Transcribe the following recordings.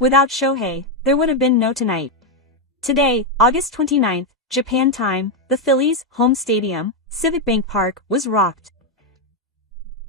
Without Shohei, there would have been no tonight. Today, August 29th, Japan time, the Phillies' home stadium, Civic Bank Park, was rocked.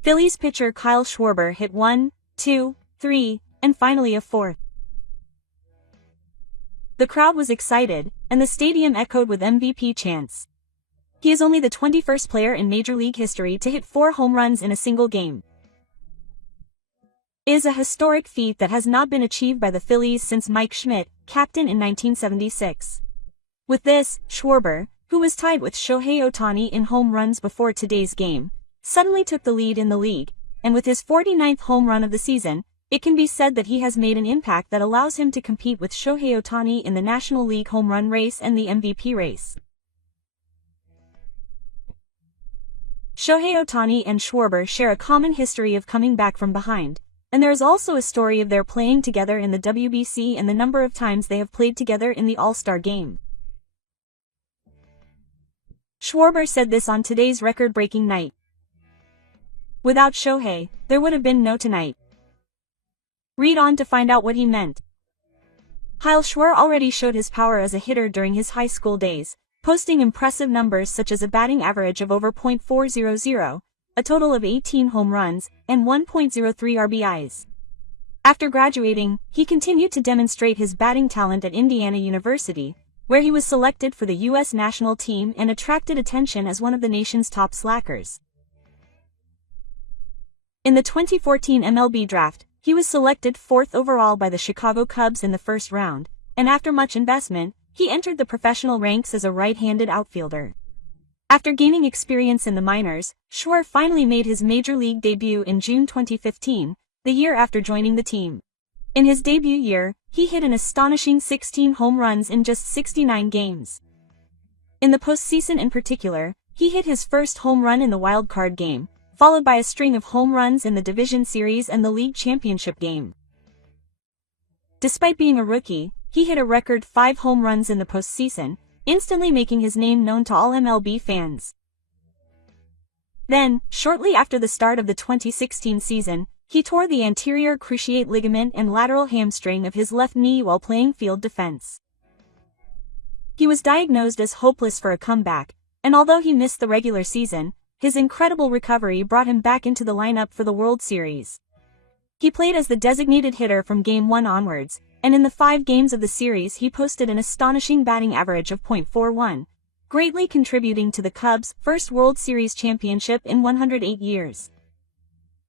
Phillies pitcher Kyle Schwarber hit 1, 2, 3, and finally a fourth. The crowd was excited, and the stadium echoed with MVP chants. He is only the 21st player in Major League history to hit 4 home runs in a single game. It is a historic feat that has not been achieved by the Phillies since Mike Schmidt, captain in 1976. With this, Schwarber, who was tied with Shohei Ohtani in home runs before today's game, suddenly took the lead in the league, and with his 49th home run of the season, it can be said that he has made an impact that allows him to compete with Shohei Ohtani in the National League home run race and the MVP race. Shohei Ohtani and Schwarber share a common history of coming back from behind, and there is also a story of their playing together in the WBC and the number of times they have played together in the All-Star game. Schwarber said this on today's record-breaking night. Without Shohei, there would have been no tonight. Read on to find out what he meant. Kyle Schwarber already showed his power as a hitter during his high school days, posting impressive numbers such as a batting average of over .400, a total of 18 home runs, and 1.03 RBIs. After graduating, he continued to demonstrate his batting talent at Indiana University, where he was selected for the U.S. national team and attracted attention as one of the nation's top slackers. In the 2014 MLB draft, he was selected 4th overall by the Chicago Cubs in the first round, and after much investment, he entered the professional ranks as a right-handed outfielder. After gaining experience in the minors, Schwarber finally made his major league debut in June 2015, the year after joining the team. In his debut year, he hit an astonishing 16 home runs in just 69 games. In the postseason in particular, he hit his first home run in the wild card game, followed by a string of home runs in the division series and the league championship game. Despite being a rookie, he hit a record 5 home runs in the postseason, instantly making his name known to all MLB fans. Then, shortly after the start of the 2016 season, he tore the anterior cruciate ligament and lateral hamstring of his left knee while playing field defense. He was diagnosed as hopeless for a comeback, and although he missed the regular season, his incredible recovery brought him back into the lineup for the World Series. He played as the designated hitter from Game 1 onwards, and in the 5 games of the series he posted an astonishing batting average of .41, greatly contributing to the Cubs' first World Series championship in 108 years.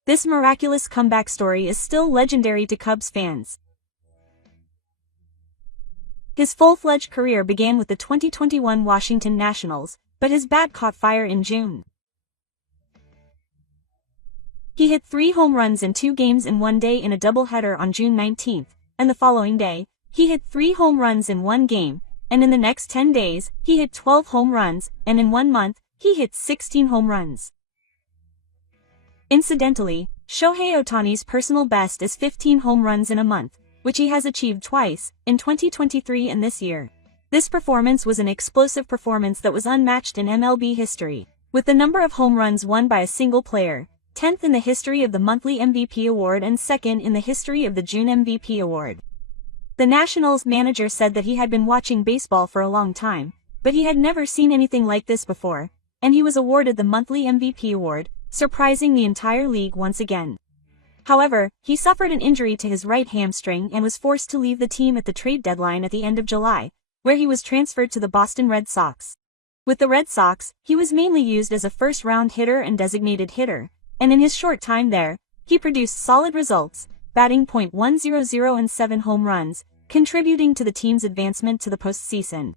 This miraculous comeback story is still legendary to Cubs fans. His full-fledged career began with the 2021 Washington Nationals, but his bat caught fire in June. He hit 3 home runs in 2 games in one day in a doubleheader on June 19th, and the following day, he hit 3 home runs in 1 game, and in the next 10 days, he hit 12 home runs, and in 1 month, he hit 16 home runs. Incidentally, Shohei Ohtani's personal best is 15 home runs in a month, which he has achieved twice, in 2023 and this year. This performance was an explosive performance that was unmatched in MLB history, with the number of home runs won by a single player, 10th in the history of the monthly MVP award and 2nd in the history of the June MVP award. The Nationals manager said that he had been watching baseball for a long time, but he had never seen anything like this before, and he was awarded the monthly MVP award, surprising the entire league once again. However, he suffered an injury to his right hamstring and was forced to leave the team at the trade deadline at the end of July, where he was transferred to the Boston Red Sox. With the Red Sox, he was mainly used as a first-round hitter and designated hitter, and in his short time there, he produced solid results, batting .100 and 7 home runs, contributing to the team's advancement to the postseason.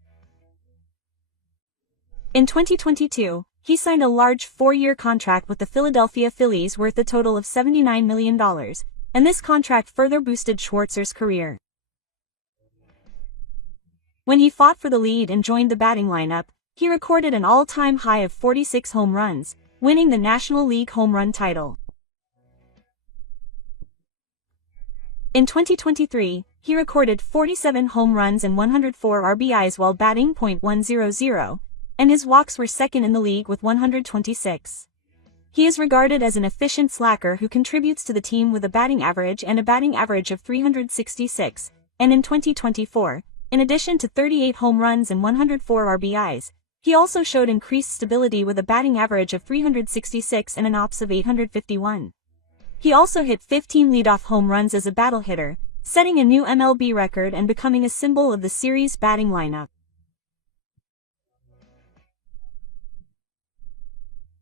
In 2022, he signed a large 4-year contract with the Philadelphia Phillies worth a total of $79 million, and this contract further boosted Schwarber's career. When he fought for the lead and joined the batting lineup, he recorded an all-time high of 46 home runs, winning the National League home run title. In 2023, he recorded 47 home runs and 104 RBIs while batting .100, and his walks were second in the league with 126. He is regarded as an efficient slacker who contributes to the team with a batting average of 366, and in 2024, in addition to 38 home runs and 104 RBIs, he also showed increased stability with a batting average of 366 and an OPS of 851. He also hit 15 leadoff home runs as a battle hitter, setting a new MLB record and becoming a symbol of the series' batting lineup.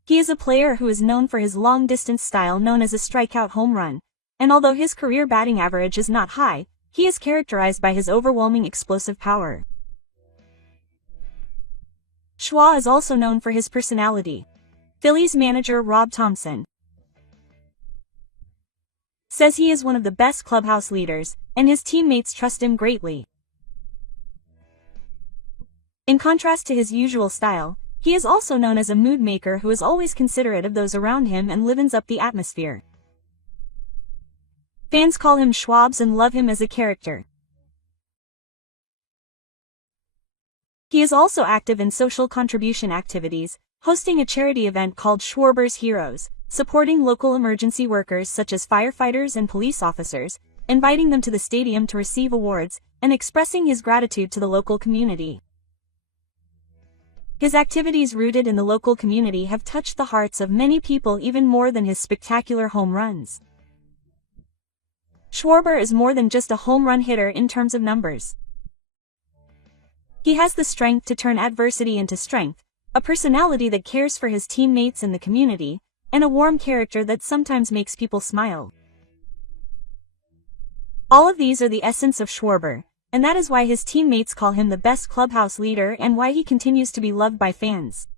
He is a player who is known for his long-distance style known as a strikeout home run, and although his career batting average is not high, he is characterized by his overwhelming explosive power. Schwa is also known for his personality. Phillies manager Rob Thompson says he is one of the best clubhouse leaders, and his teammates trust him greatly. In contrast to his usual style, he is also known as a mood maker who is always considerate of those around him and livens up the atmosphere. Fans call him Schwabs and love him as a character. He is also active in social contribution activities, hosting a charity event called Schwarber's Heroes, supporting local emergency workers such as firefighters and police officers, inviting them to the stadium to receive awards, and expressing his gratitude to the local community. His activities rooted in the local community have touched the hearts of many people even more than his spectacular home runs. Schwarber is more than just a home run hitter in terms of numbers. He has the strength to turn adversity into strength, a personality that cares for his teammates and the community, and a warm character that sometimes makes people smile. All of these are the essence of Schwarber, and that is why his teammates call him the best clubhouse leader and why he continues to be loved by fans.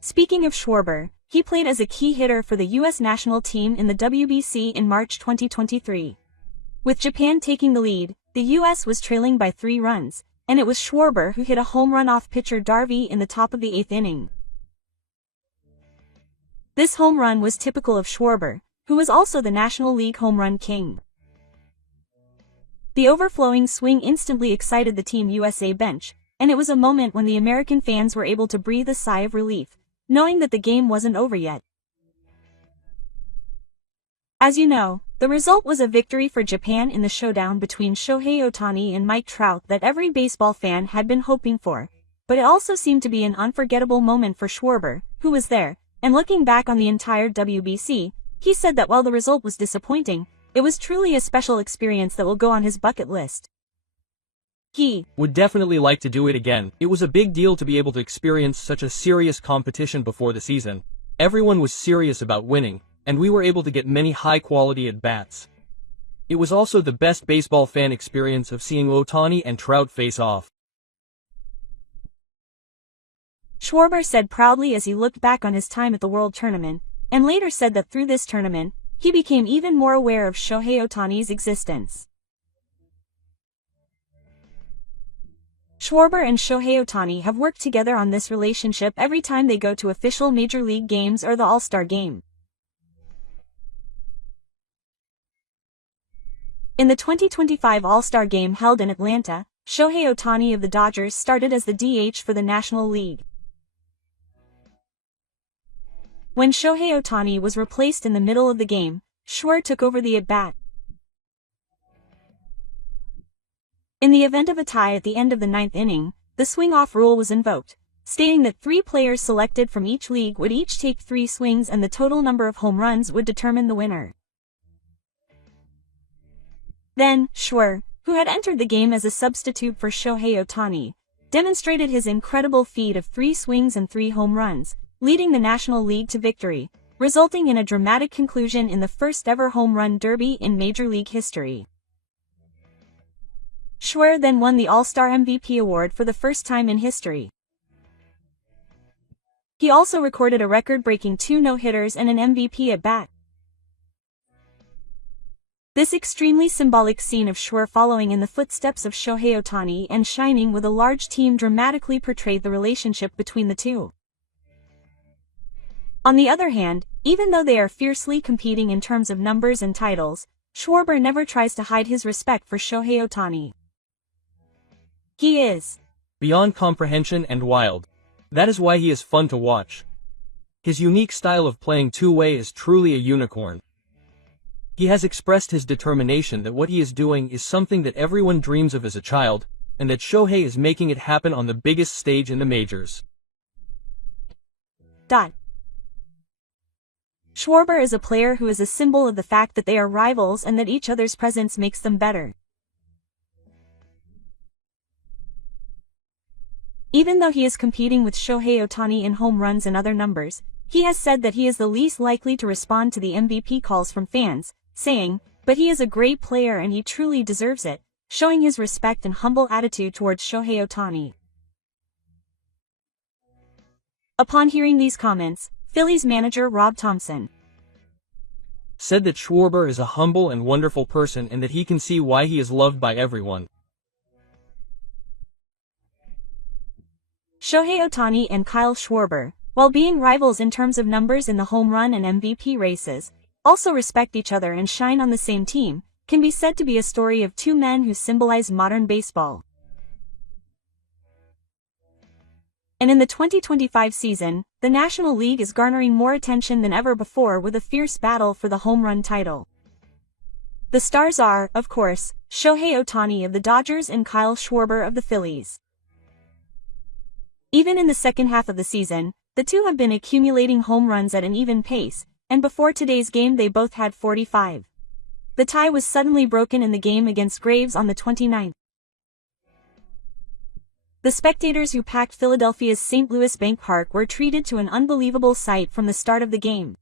Speaking of Schwarber, he played as a key hitter for the U.S. national team in the WBC in March 2023. With Japan taking the lead, the U.S. was trailing by 3 runs, and it was Schwarber who hit a home run off pitcher Darby in the top of the 8th inning. This home run was typical of Schwarber, who was also the National League home run king. The overflowing swing instantly excited the Team USA bench, and it was a moment when the American fans were able to breathe a sigh of relief, knowing that the game wasn't over yet. As you know, the result was a victory for Japan in the showdown between Shohei Ohtani and Mike Trout that every baseball fan had been hoping for, but it also seemed to be an unforgettable moment for Schwarber, who was there, and looking back on the entire WBC, he said that while the result was disappointing, it was truly a special experience that will go on his bucket list. He would definitely like to do it again. It was a big deal to be able to experience such a serious competition before the season. Everyone was serious about winning, and we were able to get many high-quality at-bats. It was also the best baseball fan experience of seeing Ohtani and Trout face off. Schwarber said proudly as he looked back on his time at the World Tournament, and later said that through this tournament, he became even more aware of Shohei Ohtani's existence. Schwarber and Shohei Ohtani have worked together on this relationship every time they go to official Major League games or the All-Star Game. In the 2025 All-Star Game held in Atlanta, Shohei Ohtani of the Dodgers started as the DH for the National League. When Shohei Ohtani was replaced in the middle of the game, Schwarber took over the at-bat. In the event of a tie at the end of the 9th inning, the swing-off rule was invoked, stating that 3 players selected from each league would each take 3 swings and the total number of home runs would determine the winner. Then, Schwarber, who had entered the game as a substitute for Shohei Ohtani, demonstrated his incredible feat of 3 swings and 3 home runs, leading the National League to victory, resulting in a dramatic conclusion in the first-ever home run derby in Major League history. Schwarber then won the All-Star MVP award for the first time in history. He also recorded a record-breaking 2 no-hitters and an MVP at-bat. This extremely symbolic scene of Schwarber following in the footsteps of Shohei Ohtani and shining with a large team dramatically portrayed the relationship between the two. On the other hand, even though they are fiercely competing in terms of numbers and titles, Schwarber never tries to hide his respect for Shohei Ohtani. He is beyond comprehension and wild. That is why he is fun to watch. His unique style of playing two-way is truly a unicorn. He has expressed his determination that what he is doing is something that everyone dreams of as a child, and that Shohei is making it happen on the biggest stage in the majors. Schwarber is a player who is a symbol of the fact that they are rivals and that each other's presence makes them better. Even though he is competing with Shohei Ohtani in home runs and other numbers, he has said that he is the least likely to respond to the MVP calls from fans, saying, "But he is a great player and he truly deserves it," showing his respect and humble attitude towards Shohei Ohtani. Upon hearing these comments, Phillies manager Rob Thompson said that Schwarber is a humble and wonderful person and that he can see why he is loved by everyone. Shohei Ohtani and Kyle Schwarber, while being rivals in terms of numbers in the home run and MVP races, also respect each other and shine on the same team, can be said to be a story of two men who symbolize modern baseball. And in the 2025 season, the National League is garnering more attention than ever before with a fierce battle for the home run title. The stars are, of course, Shohei Ohtani of the Dodgers and Kyle Schwarber of the Phillies. Even in the second half of the season, the two have been accumulating home runs at an even pace, and before today's game they both had 45. The tie was suddenly broken in the game against Braves on the 29th. The spectators who packed Philadelphia's St. Louis Bank Park were treated to an unbelievable sight from the start of the game.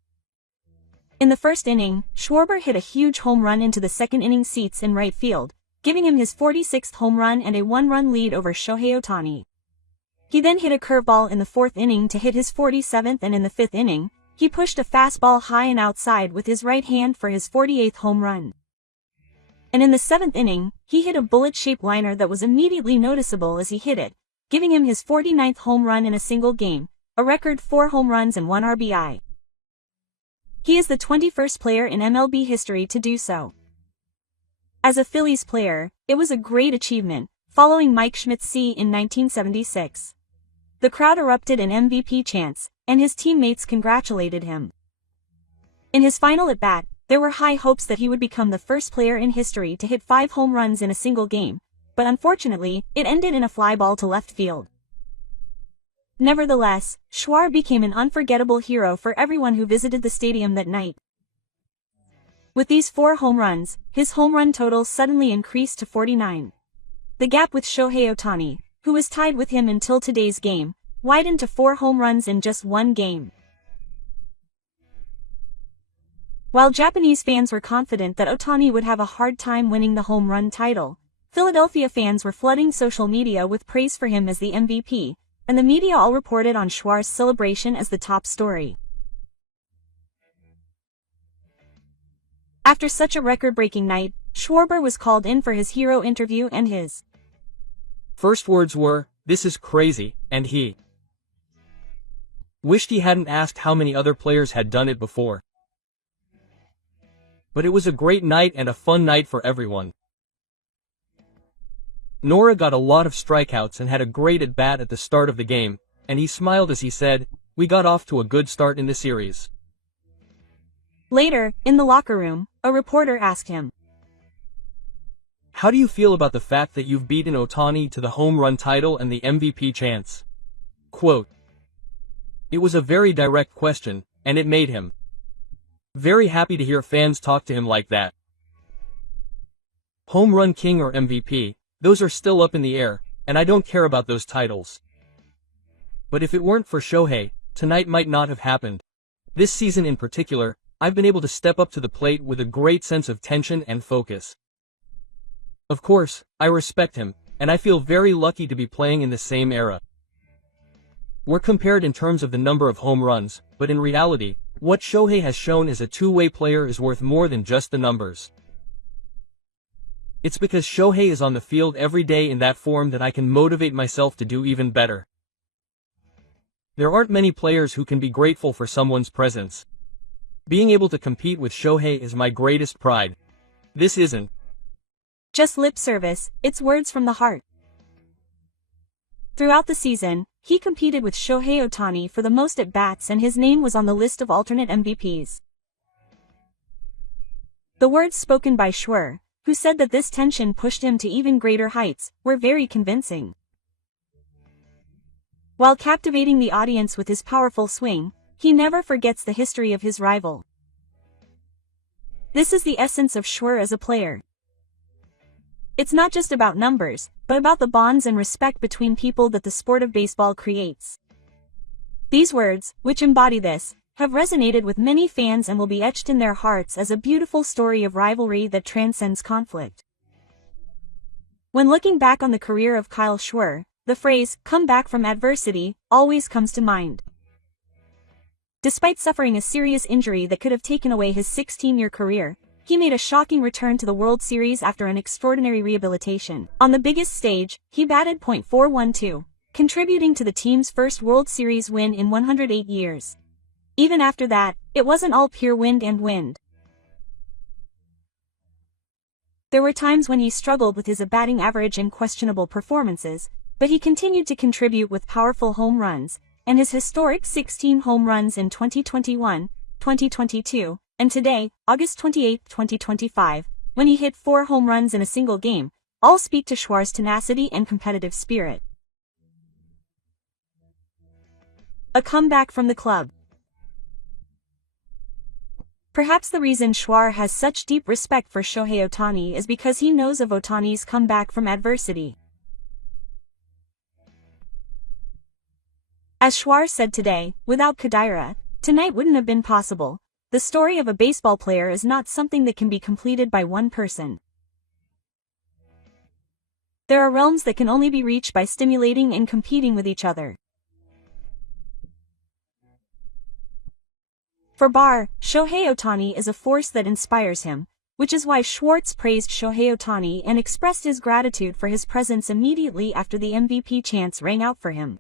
In the first inning, Schwarber hit a huge home run into the second inning seats in right field, giving him his 46th home run and a one-run lead over Shohei Ohtani. He then hit a curveball in the fourth inning to hit his 47th, and in the fifth inning, he pushed a fastball high and outside with his right hand for his 48th home run. And in the seventh inning, he hit a bullet-shaped liner that was immediately noticeable as he hit it, giving him his 49th home run in a single game, a record 4 home runs and 1 RBI. He is the 21st player in MLB history to do so. As a Phillies player, it was a great achievement, following Mike Schmidt's in 1976. The crowd erupted in MVP chants, and his teammates congratulated him. In his final at-bat, there were high hopes that he would become the first player in history to hit 5 home runs in a single game, but unfortunately, it ended in a fly ball to left field. Nevertheless, Schwarber became an unforgettable hero for everyone who visited the stadium that night. With these 4 home runs, his home run total suddenly increased to 49. The gap with Shohei Ohtani, who was tied with him until today's game, widened to 4 home runs in just one game. While Japanese fans were confident that Ohtani would have a hard time winning the home run title, Philadelphia fans were flooding social media with praise for him as the MVP, and the media all reported on Schwarber's celebration as the top story. After such a record-breaking night, Schwarber was called in for his hero interview, and his first words were, "This is crazy," and he wished he hadn't asked how many other players had done it before. But it was a great night and a fun night for everyone. Nora got a lot of strikeouts and had a great at-bat at the start of the game, and he smiled as he said, "We got off to a good start in the series." Later, in the locker room, a reporter asked him, "How do you feel about the fact that you've beaten Ohtani to the home run title and the MVP chance?" Quote, "It was a very direct question, and it made him very happy to hear fans talk to him like that. Home run king or MVP, those are still up in the air, and I don't care about those titles. But if it weren't for Shohei, tonight might not have happened. This season in particular, I've been able to step up to the plate with a great sense of tension and focus. Of course, I respect him, and I feel very lucky to be playing in the same era. We're compared in terms of the number of home runs, but in reality, what Shohei has shown as a two-way player is worth more than just the numbers. It's because Shohei is on the field every day in that form that I can motivate myself to do even better. There aren't many players who can be grateful for someone's presence. Being able to compete with Shohei is my greatest pride. This isn't just lip service, it's words from the heart." Throughout the season, he competed with Shohei Ohtani for the most at-bats, and his name was on the list of alternate MVPs. The words spoken by Schwer, who said that this tension pushed him to even greater heights, were very convincing. While captivating the audience with his powerful swing, he never forgets the history of his rival. This is the essence of Schwer as a player. It's not just about numbers, but about the bonds and respect between people that the sport of baseball creates. These words, which embody this, have resonated with many fans and will be etched in their hearts as a beautiful story of rivalry that transcends conflict. When looking back on the career of Kyle Schwer, the phrase, "come back from adversity," always comes to mind. Despite suffering a serious injury that could have taken away his 16-year career, he made a shocking return to the World Series after an extraordinary rehabilitation. On the biggest stage, he batted .412, contributing to the team's first World Series win in 108 years. Even after that, it wasn't all pure wind and wind. There were times when he struggled with his batting average and questionable performances, but he continued to contribute with powerful home runs, and his historic 16 home runs in 2021, 2022, and today, August 28, 2025, when he hit 4 home runs in a single game, all speak to Schwer's tenacity and competitive spirit. A comeback from the club. Perhaps the reason Schwer has such deep respect for Shohei Ohtani is because he knows of Ohtani's comeback from adversity. As Schwer said today, without Kadira, tonight wouldn't have been possible. The story of a baseball player is not something that can be completed by one person. There are realms that can only be reached by stimulating and competing with each other. For Barr, Shohei Ohtani is a force that inspires him, which is why Schwartz praised Shohei Ohtani and expressed his gratitude for his presence immediately after the MVP chants rang out for him.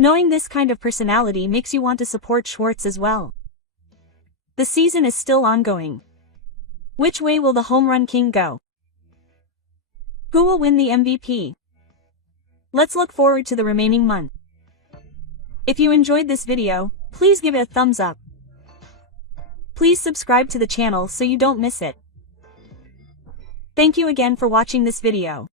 Knowing this kind of personality makes you want to support Schwartz as well. The season is still ongoing. Which way will the home run king go? Who will win the MVP? Let's look forward to the remaining month. If you enjoyed this video, please give it a thumbs up. Please subscribe to the channel so you don't miss it. Thank you again for watching this video.